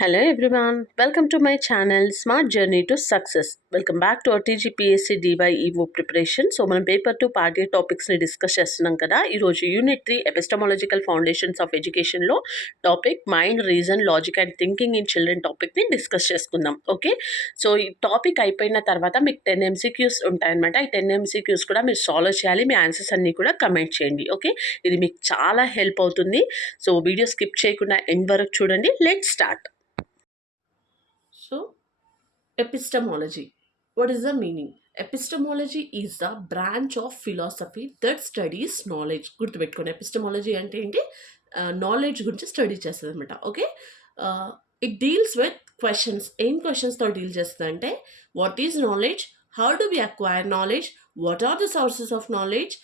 Hello everyone, welcome to my channel Smart Journey to Success. Welcome back to our TGPSC DY EVO preparation. So మనం paper 2 part A టాపిక్స్ని discuss చేస్తున్నాం కదా. ఈరోజు unit 3 ఎపిస్టమాలజికల్ foundations of ఎడ్యుకేషన్లో topic mind, reason, logic and thinking in children టాపిక్ని discuss చేసుకుందాం. Okay, so ఈ topic అయిపోయిన తర్వాత మీకు 10 MCQs ఉంటాయన్నమాట. ఈ 10 MCQs కూడా మీరు సాల్వ్ చేయాలి. మీ ఆన్సర్స్ అన్నీ కూడా కమెంట్ చేయండి. ఓకే, ఇది మీకు చాలా హెల్ప్ అవుతుంది. సో వీడియో స్కిప్ చేయకుండా ఎండ్ వరకు చూడండి. Let's start. So, epistemology. What is the meaning? Epistemology is the branch of philosophy that studies knowledge. గుర్తుపెట్టుకోండి, ఎపిస్టమాలజీ అంటే ఏంటి? నాలెడ్జ్ గురించి స్టడీ చేస్తుంది అనమాట. Okay, it deals with questions. ఏం క్వశ్చన్స్తో డీల్ చేస్తుంది అంటే, what is knowledge, how do we acquire knowledge, what are the sources of knowledge,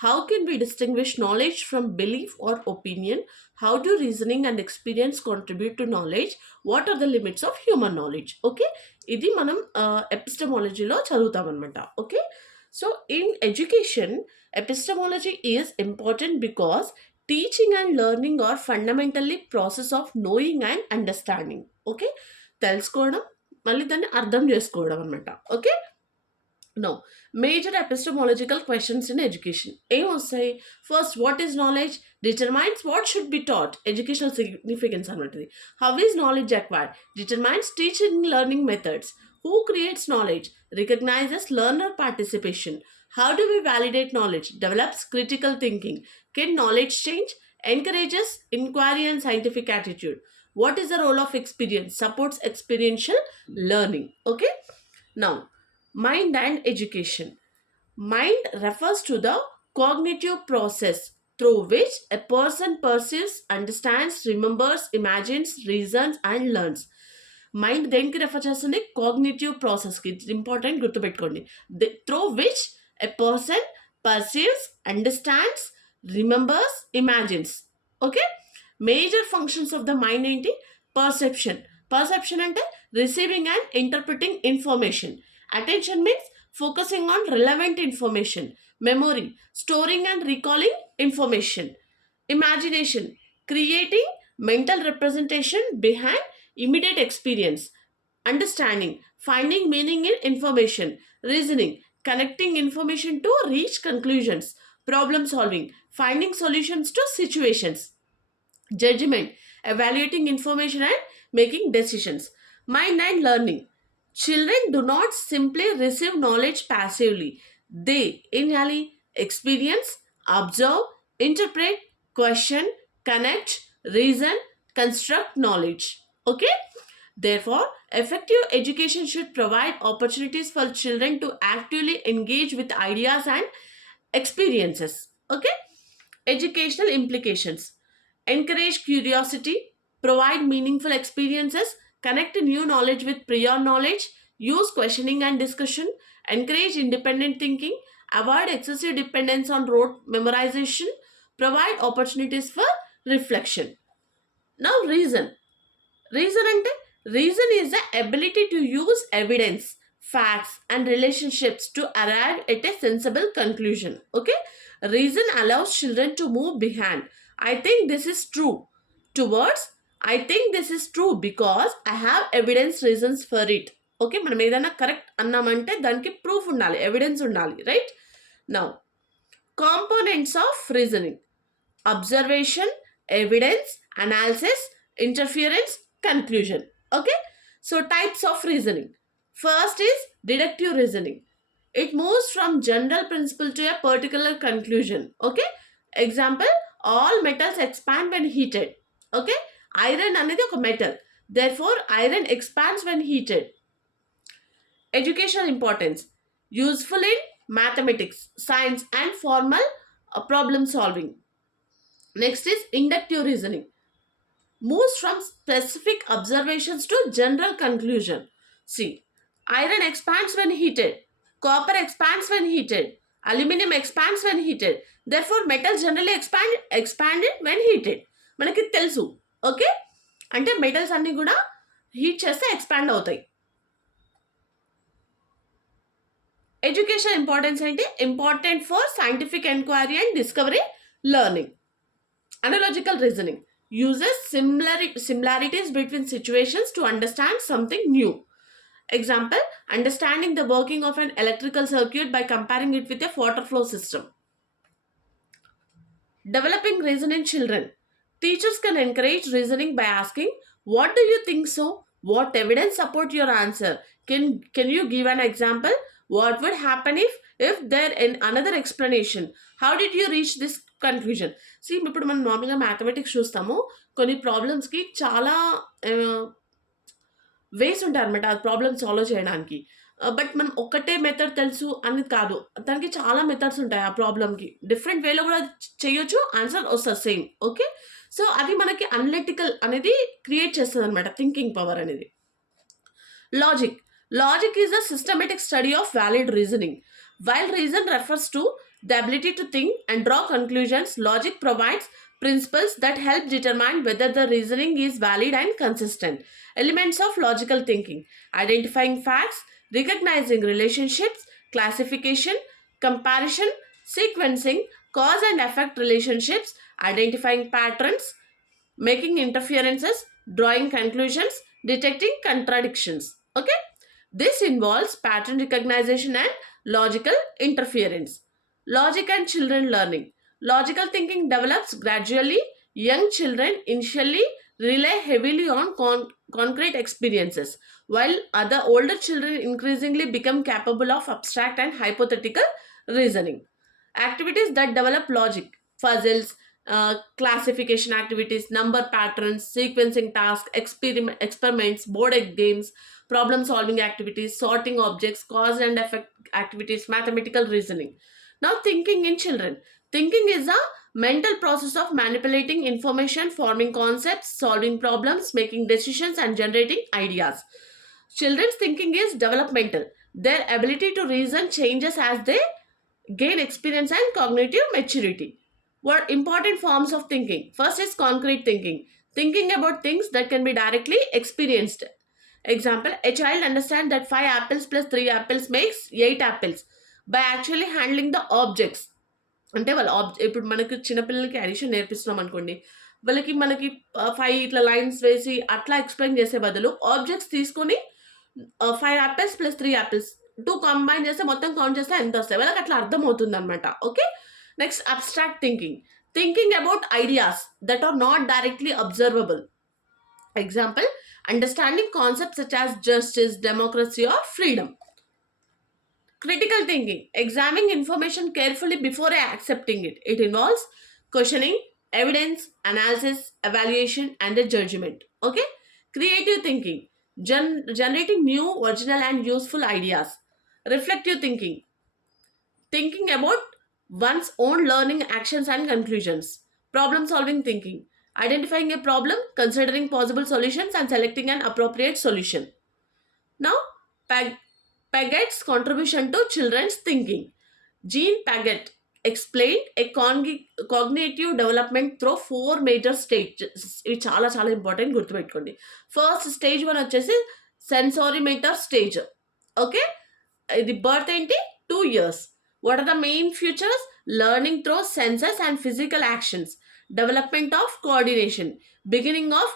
how can we distinguish knowledge from belief or opinion, how do reasoning and experience contribute to knowledge, what are the limits of human knowledge. Okay, ఇది మనం ఎపిస్టమాలజీలో చదువుతాం అనమాట. Okay, so in education epistemology is important because teaching and learning are fundamentally process of knowing and understanding. Okay, తెలుసుకోవడం మళ్ళీ దాన్ని అర్థం చేసుకోవడం అనమాట. Okay, no major epistemological questions in education. Aim వస్తాయి. First, what is knowledge? Determines what should be taught. Educational significance అన్నది. How is knowledge acquired? Determines teaching learning methods. Who creates knowledge? Recognizes learner participation. How do we validate knowledge? Develops critical thinking. Can knowledge change? Encourages inquiry and scientific attitude. What is the role of experience? Supports experiential learning. Okay, now mind and education. Mind refers to the cognitive process through which a person perceives, understands, remembers, imagines, reasons and learns. Mind దేనికి refer చేస్తుంది? Cognitive ప్రాసెస్కి. It's important, గుర్తుపెట్టుకోండి. Through which a person perceives, understands, remembers, imagines. Okay, major functions of the mind ఏంటి? Perception. Perception అంటే receiving and interpreting information. Attention means focusing on relevant information. Memory, storing and recalling information. Imagination, creating mental representation behind immediate experience. Understanding, finding meaning in information. Reasoning, connecting information to reach conclusions. Problem solving, finding solutions to situations. Judgment, evaluating information and making decisions. Mind and learning. Children do not simply receive knowledge passively. They inhale, experience, observe, interpret, question, connect, reason, construct knowledge. Okay? Therefore, effective education should provide opportunities for children to actively engage with ideas and experiences. Okay? Educational implications. Encourage curiosity, provide meaningful experiences, connect new knowledge with prior knowledge, use questioning and discussion, encourage independent thinking, avoid excessive dependence on rote memorization, provide opportunities for reflection. Now, reason. Reason is the ability to use evidence, facts and relationships to arrive at a sensible conclusion. Okay, reason allows children to move behind I think this is true towards I think this is true because I have evidence reasons for it. Okay, మనం ఏదైనా correct అన్నామంటే దానికి proof ఉండాలి, evidence ఉండాలి, right? Now components of reasoning: observation, evidence, analysis, interference, conclusion. Okay, so types of reasoning. First is deductive reasoning. It moves from general principal to a particular conclusion. Okay, example, all metals expand when heated. Okay, iron అనేది ఒక metal, therefore iron expands when heated. Educational importance: useful in mathematics, science and formal problem solving. Next is inductive reasoning. Moves from specific observations to general conclusion. See, iron expands when heated, copper expands when heated, aluminum expands when heated, therefore metals generally expanded when heated. మనకి తెలుసు. Okay, అంటే metals అన్నీ కూడా heat చేస్తే expand అవుతాయి. Education importance ఏంటి? Important for scientific enquiry and discovery learning. Analogical reasoning Uses similarities between situations to understand something new. Example, understanding the working of an electrical circuit by comparing it with a water flow system. Developing reason in children. Teachers can encourage reasoning by asking, "What do you think so? What evidence support your answer? Can you give an example? What would happen if there in another explanation? How did you reach this conclusion?" See, ఇప్పుడు మనం నార్మల్గా mathematics చూస్తాము. కొన్ని ప్రాబ్లమ్స్కి చాలా వేస్ ఉంటాయన్నమాట ఆ problem solve చేయడానికి. But మనం ఒక్కటే మెథడ్ తెలుసు అని కాదు. దానికి చాలా మెథడ్స్ ఉంటాయి ఆ ప్రాబ్లమ్‌కి. డిఫరెంట్ వేలో గూడా చేయొచ్చు. ఆన్సర్ వస్తది సేమ్. ఓకే. సో, అది మనకి అనలిటికల్ అనేది క్రియేట్ చేస్తదనమాట. థింకింగ్ పవర్ అనేది. Logic. Logic is a systematic study of valid reasoning. While reason refers to the ability to think and draw conclusions, logic provides principles that help determine whether the reasoning is valid and consistent. Elements of logical thinking: identifying facts, recognizing relationships, classification, comparison, sequencing, cause and effect relationships, identifying patterns, making interferences, drawing conclusions, detecting contradictions. Okay, this involves pattern recognition and logical interference. Logic and children learning. Logical thinking develops gradually. Young children initially rely heavily on concrete experiences, while other older children increasingly become capable of abstract and hypothetical reasoning. Activities that develop logic: puzzles, classification activities, number patterns, sequencing tasks, experiments, board games, problem solving activities, sorting objects, cause and effect activities, mathematical reasoning. Now, thinking in children. Thinking is a mental process of manipulating information, forming concepts, solving problems, making decisions, and generating ideas. Children's thinking is developmental. Their ability to reason changes as they gain experience and cognitive maturity. What important forms of thinking? First is concrete thinking. Thinking about things that can be directly experienced. Example, a child understands that 5 apples plus 3 apples makes 8 apples by actually handling the objects. అంటే వాళ్ళ ఇప్పుడు మనకి చిన్నపిల్లలకి addition నేర్పిస్తున్నాం అనుకోండి, వాళ్ళకి మనకి 5 ఇట్లా lines వేసి అట్లా ఎక్స్ప్లెయిన్ చేసే బదులు ఆబ్జెక్ట్స్ తీసుకొని 5 యాపిల్స్ ప్లస్ 3 యాపిల్స్ 2 కంబైన్ చేస్తే మొత్తం కౌంట్ చేస్తే ఎంత వస్తాయి వాళ్ళకి అట్లా అర్థమవుతుంది అనమాట. Okay. Next abstract thinking. Thinking about ideas that are not directly observable. Example, understanding concepts such as justice, democracy, or freedom. Critical thinking, examining information carefully before accepting it. It involves questioning, evidence, analysis, evaluation, and a judgment. Okay? Creative thinking, generating new, original, and useful ideas. Reflective thinking, thinking about one's own learning, actions, and conclusions. Problem solving thinking, identifying a problem, considering possible solutions, and selecting an appropriate solution. Now, Paget's contribution to children's thinking. Jean Paget explained a cognitive development through 4 major stages. ఇవి చాలా చాలా important, గుర్తుపెట్టుకోండి. First stage 1 వచ్చేసి సెన్సారిమీటర్ stage. Okay. ఇది birth ఏంటి 2 years. What are the main features? Learning through senses and physical actions. Development of coordination. Beginning of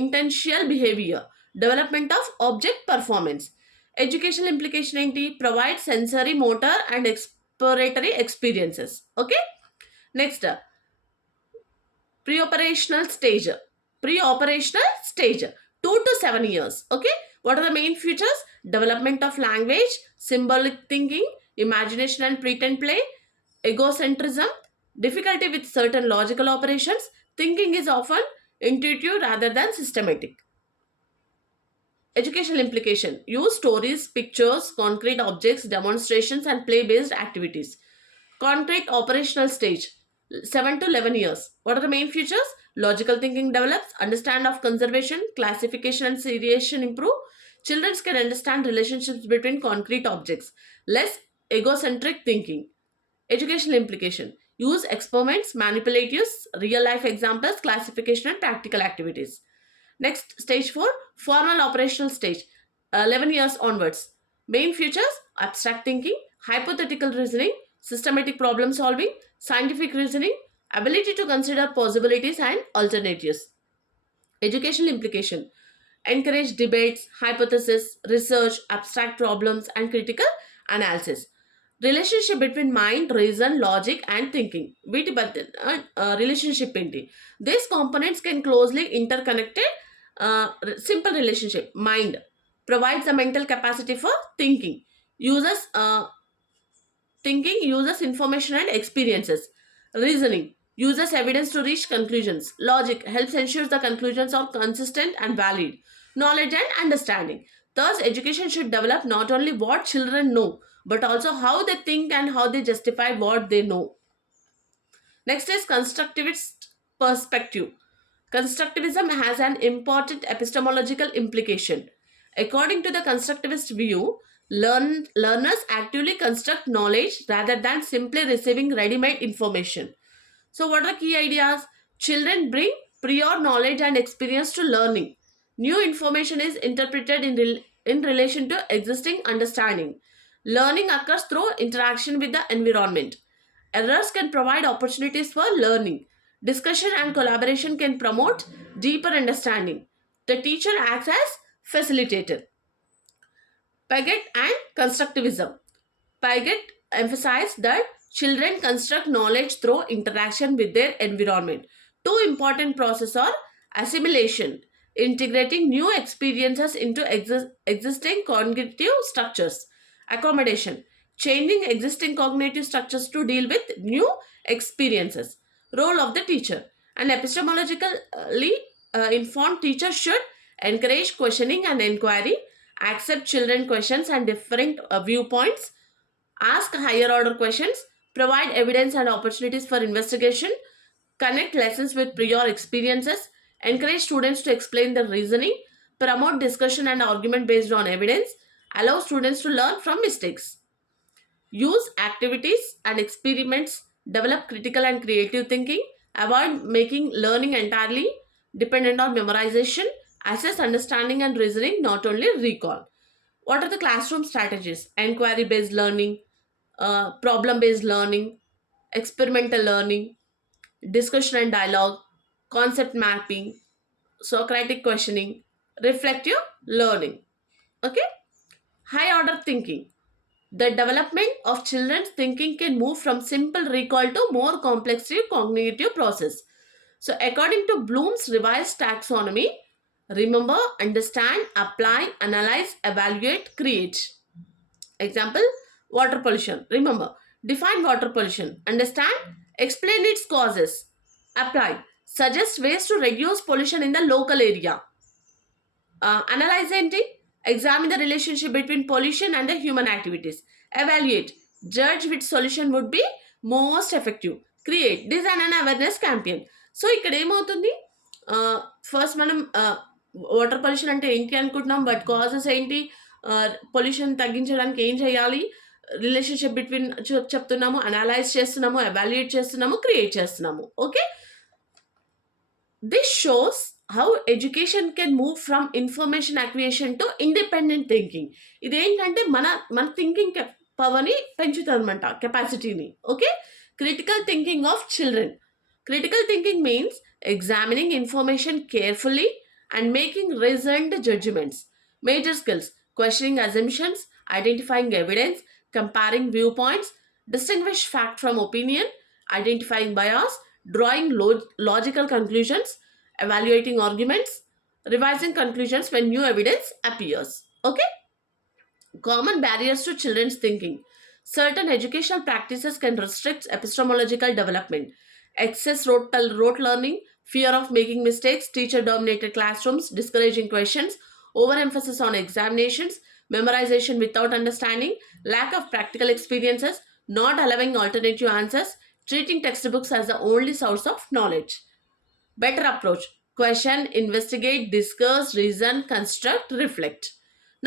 intentional behavior. Development of object performance. Educational implication ఏంటి? Provide sensory, motor, and exploratory experiences. Okay. Next, pre-operational stage. Pre-operational stage 2 to 7 years. Okay. What are the main features? Development of language, symbolic thinking, imagination and pretend play, egocentrism, difficulty with certain logical operations. Thinking is often intuitive rather than systematic. Educational implication: use stories, pictures, concrete objects, demonstrations, and play-based activities. Concrete operational stage 7 to 11 years. What are the main features? Logical thinking develops, understand of conservation, classification, and seriation improve. Children can understand relationships between concrete objects. Less egocentric thinking. Educational implication: use experiments, manipulatives, real life examples, classification, and practical activities. Next, stage 4, formal operational stage, 11 years onwards. Main features: abstract thinking, hypothetical reasoning, systematic problem solving, scientific reasoning, ability to consider possibilities and alternatives. Educational implication: encourage debates, hypothesis, research, abstract problems, and critical analysis. Relationship between mind, reason, logic, and thinking. వీటి మధ్య relationship ఏంటి? These components can closely interconnected. Simple relationship. Mind provides the mental capacity for thinking. Uses Thinking uses information and experiences. Reasoning uses evidence to reach conclusions. Logic helps ensure the conclusions are consistent and valid. Knowledge and understanding. Thus, education should develop not only what children know, but also how they think and how they justify what they know. Next is constructivist perspective. Constructivism has an important epistemological implication. According to the constructivist view, learners actively construct knowledge rather than simply receiving ready made information. So, what are key ideas? Children bring prior knowledge and experience to learning. New information is interpreted in relation to existing understanding. Learning occurs through interaction with the environment. Errors can provide opportunities for learning. Discussion and collaboration can promote deeper understanding. The teacher acts as facilitator. Piaget and constructivism. Piaget emphasized that children construct knowledge through interaction with their environment. Two important processes are assimilation, integrating new experiences into existing cognitive structures; accommodation, changing existing cognitive structures to deal with new experiences. Role of the teacher. An epistemologically informed teacher should encourage questioning and inquiry, accept children questions and different viewpoints, ask higher order questions, provide evidence and opportunities for investigation, connect lessons with prior experiences, encourage students to explain their reasoning, promote discussion and argument based on evidence, allow students to learn from mistakes. Use activities and experiments, develop critical and creative thinking, avoid making learning entirely dependent on memorization, assess understanding and reasoning, not only recall. What are the classroom strategies? Inquiry based learning, problem based learning, experimental learning, discussion and dialogue, concept mapping, Socratic questioning, reflective learning. Okay? High order thinking. The development of children's thinking can move from simple recall to more complex cognitive process. So, according to Bloom's revised taxonomy, remember, understand, apply, analyze, evaluate, create. Example: water pollution. Remember, define water pollution, understand, explain its causes, apply, suggest ways to reduce pollution in the local area. Analyze ఏంటి? Examine the relationship between pollution and the human activities. Evaluate, judge which solution would be most effective. Create, design an awareness campaign. So ఇక్కడ ఏమవుతుంది? First మనం water pollution అంటే ఏంటి అనుకుంటున్నాం, but causes ఏంటి, pollution తగ్గించడానికి ఏం చేయాలి, రిలేషన్షిప్ బిట్వీన్ చెప్తున్నాము, అనలైజ్ చేస్తున్నాము, ఎవాల్యుయేట్ చేస్తున్నాము, క్రియేట్ చేస్తున్నాము. Okay, this shows how education can move from information acquisition to independent thinking. ఇదేంటంటే మన థింకింగ్ పవర్ని పెంచుతుంది అనమాట, కెపాసిటీని. Okay, critical thinking of children. Critical thinking means examining information carefully and making reasoned judgments. Major skills: questioning assumptions, identifying evidence, comparing viewpoints, distinguish fact from opinion, identifying bias, drawing logical conclusions, evaluating arguments, revising conclusions when new evidence appears. Okay? Common barriers to children's thinking. Certain educational practices can restrict epistemological development. Excess rote learning, fear of making mistakes, teacher dominated classrooms, discouraging questions, overemphasis on examinations, memorization without understanding, lack of practical experiences, not allowing alternative answers, treating textbooks as the only source of knowledge. Better approach: question, investigate, discuss, reason, construct, reflect.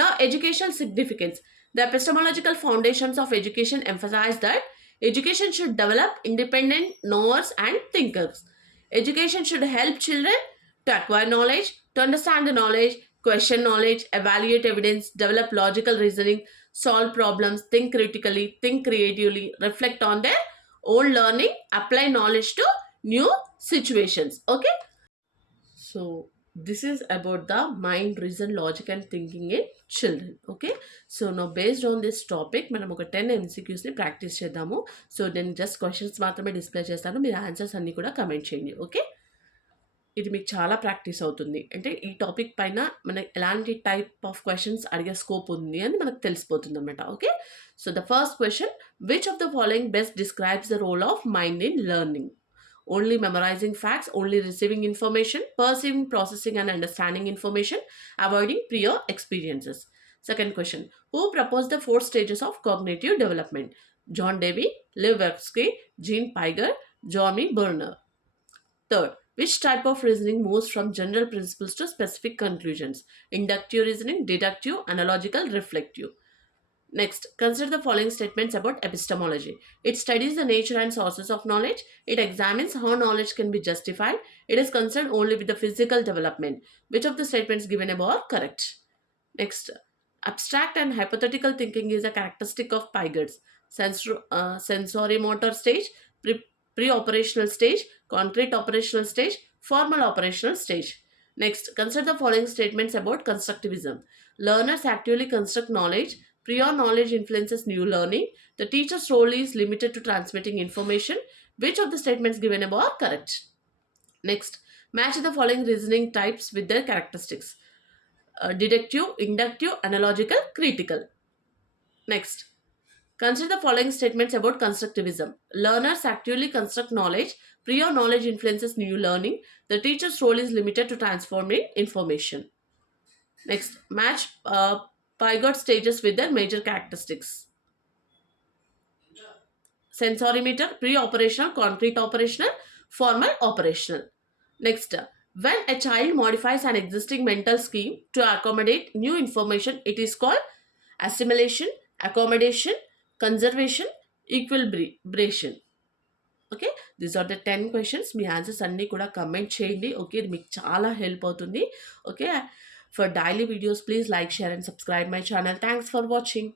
Now, educational significance. The epistemological foundations of education emphasize that education should develop independent knowers and thinkers. Education should help children to acquire knowledge, to understand the knowledge, question knowledge, evaluate evidence, develop logical reasoning, solve problems, think critically, think creatively, reflect on their own learning, apply knowledge to new situations. Okay, so this is about the mind, reason, logic and thinking in children. Okay, so now based on this topic మనం ఒక 10 MCQs ని practice చేద్దాము. So నేను just questions మాత్రమే display చేస్తాను, మీరు answers అన్ని కూడా కమెంట్ చేయండి. ఓకే, ఇది మీకు చాలా ప్రాక్టీస్ అవుతుంది. అంటే ఈ టాపిక్ పైన మనకి ఎలాంటి టైప్ ఆఫ్ క్వెషన్స్ అడిగే స్కోప్ ఉంది అని మనకు తెలిసిపోతుందన్నమాట. Okay, so the first question, which of the following best describes the role of mind in learning? Only memorizing facts, only receiving information, perceiving, processing and understanding information, avoiding prior experiences. Second question, who proposed the 4 stages of cognitive development? John Dewey, Lev Vygotsky, Jean Piaget, Jeremy Bernard. Third, which type of reasoning moves from general principles to specific conclusions? Inductive reasoning, deductive, analogical, reflective. Next, consider the following statements about epistemology. It studies the nature and sources of knowledge. It examines how knowledge can be justified. It is concerned only with the physical development. Which of the statements given above are correct? Next, abstract and hypothetical thinking is a characteristic of Piaget's sensory-motor stage, pre-operational stage, concrete operational stage, formal operational stage. Next, consider the following statements about constructivism. Learners actively construct knowledge. Prior knowledge influences new learning. The teacher's role is limited to transmitting information. Which of the statements given above are correct? Next, match the following reasoning types with their characteristics. Deductive, inductive, analogical, critical. Next, consider the following statements about constructivism. Learners actively construct knowledge. Prior knowledge influences new learning. The teacher's role is limited to transforming information. Next, match Piaget stages with their major characteristics. Sensorimeter, pre-operational, concrete operational, formal operational. Next, when a child modifies an existing mental scheme to accommodate new information, it is called assimilation, accommodation, conservation, equilibration. Okay, these are the 10 questions. మీ answers అన్నీ కూడా comment చేయండి. Okay, ఇది మీకు చాలా help అవుతుంది. Okay, for daily videos please like, share and subscribe my channel. Thanks for watching.